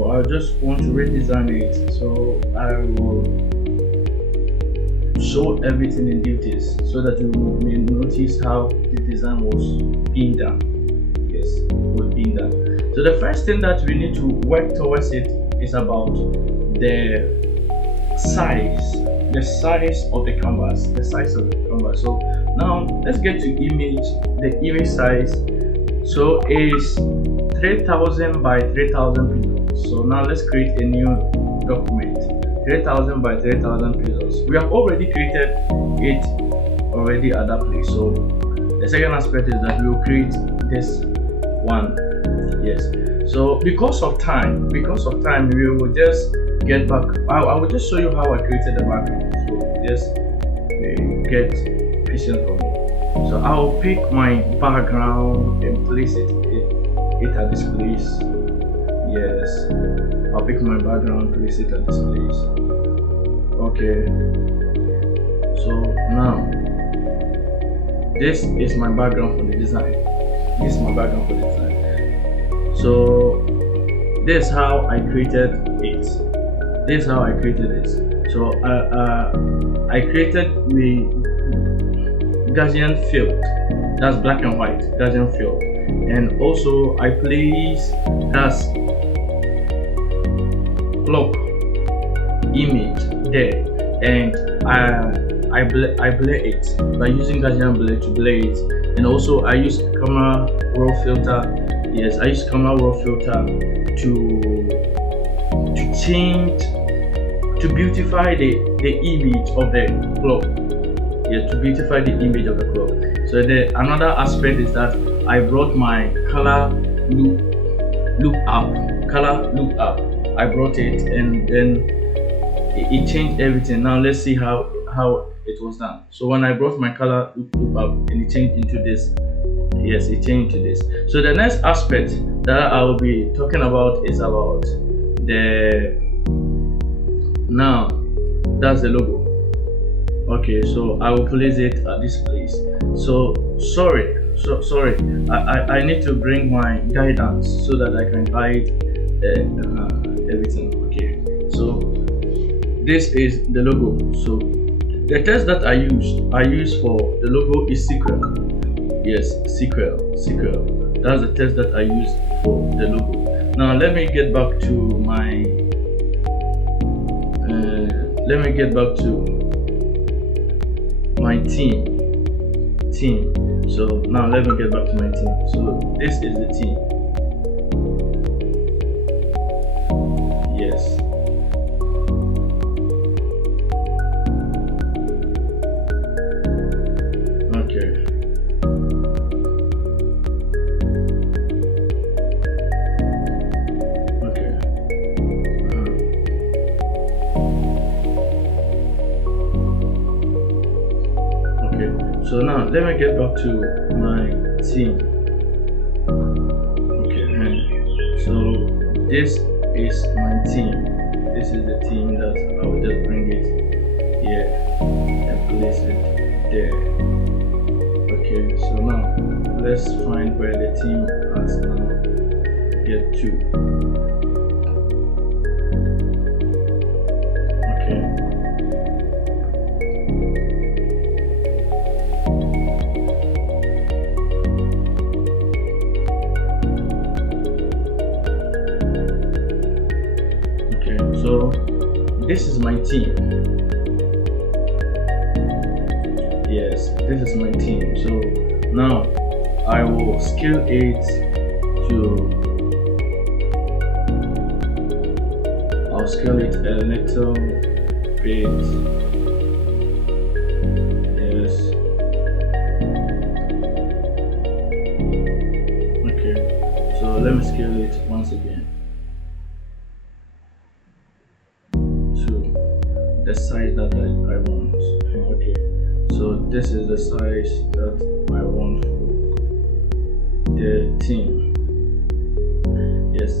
so I just want to redesign it. So I will show everything in duties so that you may notice how the design was being done. Yes, was being done. So the first thing that we need to work towards it is about the size of the canvas, So now let's get to the image size. So it's 3000 by 3000 pixels. So now let's create a new document, 3000 by 3000 pixels. We have already created it at that place. So the second aspect is that we will create this one. Yes, so because of time we will just get back. I will just show you how I created the background, so just get patient for me. So I will pick my background and place it at this place. Yes, I'll pick my background, place it at this place. Okay, so now this is my background for the design. So this is how I created it. So I created the Gaussian field, that's black and white Gaussian field, and also I place that's clock image there, and I blur it by using Gaussian blur to blur it, and also I use camera raw filter. Yes, I use camera raw filter to beautify the image of the clock. Yes, to beautify the image of the clock. So another aspect is that I brought my color loop up. I brought it, and then it changed everything. Now let's see how it was done. So when I brought my color loop up, and it changed into this. Yes, it changed to this. So the next aspect that I will be talking about is about now that's the logo. Okay, so I will place it at this place. So sorry, I need to bring my guidance so that I can hide everything. Okay, so this is the logo. So the text that I use for the logo is Subscrbe. Yes, Subscrbe. That's the text that I use for the logo. Now let me get back to my team. So now let me get back to my team. So this is the team. Yes. Okay. So now let me get back to my team. Okay, so this is my team. This is the team that I will just bring it here and place it there. Okay, so now let's find where the team has now get to. So this is my team. Yes, this is my team. So now I will scale it I'll scale it a little bit. Yes. Okay, so let me scale it once again. The size that I want. Okay, so this is the size that I want for the team. Yes,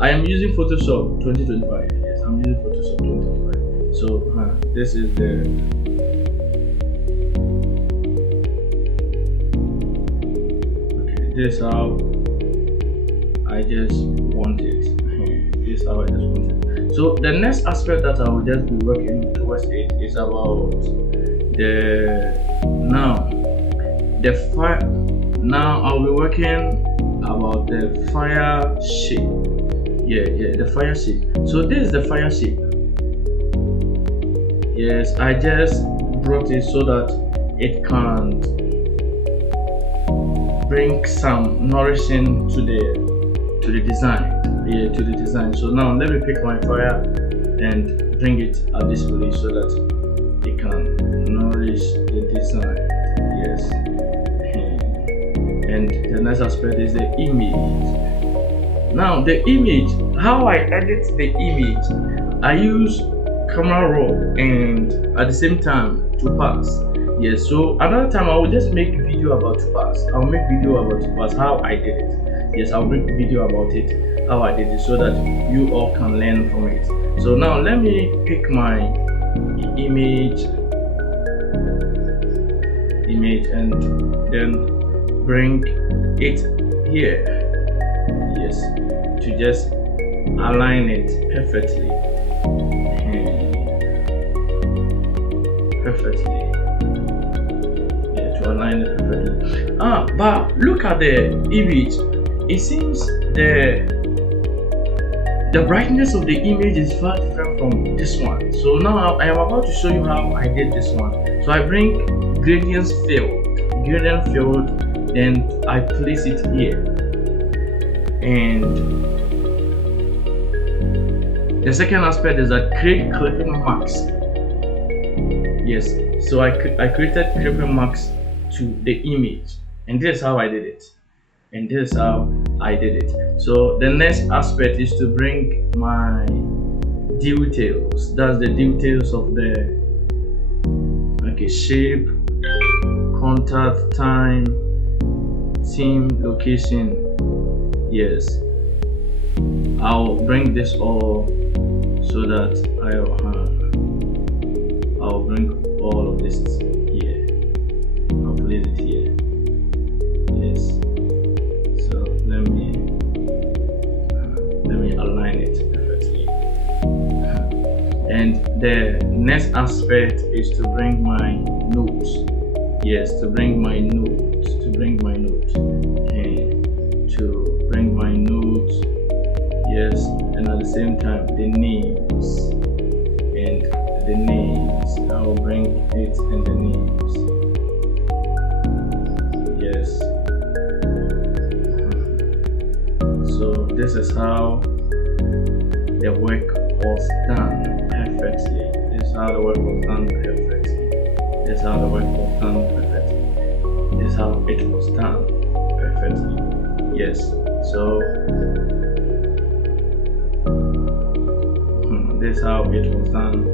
I am using Photoshop 2025. Yes, I'm using Photoshop 2025. So this is the this is how I just want it. this is how I just want it. So the next aspect that I will just be working towards it is about the now the fire. Now I'll be working about the fire shape. Yeah, the fire shape. So this is the fire shape. Yes, I just brought it so that it can bring some nourishing to the design. Yeah, to the design. So now let me pick my fire and bring it at this place so that it can nourish the design. Yes. And the next aspect is the image. Now the image, how I edit the image, I use camera raw and at the same time Topaz. Yes, so another time I will just make a video about Topaz. I'll make video about Topaz, how I did it. Yes, I'll make video about it, how I did it, so that you all can learn from it. So now let me pick my image and then bring it here. Yes, to just align it perfectly. Perfectly. Yeah, to align it perfectly. But look at the image. It seems the brightness of the image is far different from this one. So now I am about to show you how I did this one. So I bring gradient field, then I place it here. And the second aspect is that create clipping marks. Yes, so I created clipping marks to the image, and this is how I did it. So the next aspect is to bring my details. That's the details of the shape, contact, time, theme, location. Yes, I'll bring this all so that I'll bring all of this here. I'll place it here. Yes. So let me align it perfectly. And the next aspect is to bring my notes. Yes, to bring my notes. And to bring my notes. Yes, and at the same time the names. And the names, I will bring it and the names. Yes. So this is how the work was done perfectly. This is how the work was done perfectly. This is how the work was done perfectly. This is how it was done perfectly. Yes. So this is how it was done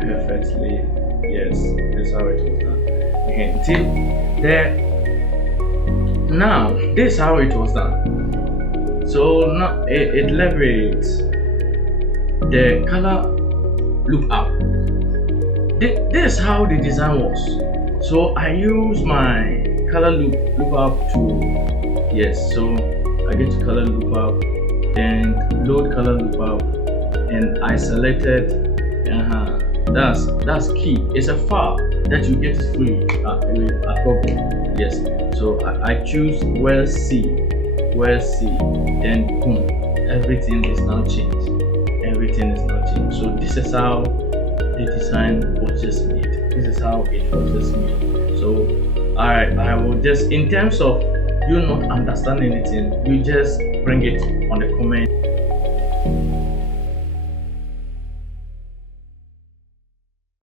perfectly. Yes, this is how it was done. Okay, now this is how it was done. So now it liberates the color loop up. This is how the design was. So I use my color loop up to, yes, so I get to color loop up and load color loop up, and I selected that's key. It's a file that you get free at Google. Yes, so I choose where C, then boom, everything is now changed. So this is how the design was just made. This is how it was just made. So I will just, in terms of you not understanding anything, you just bring it on the comment.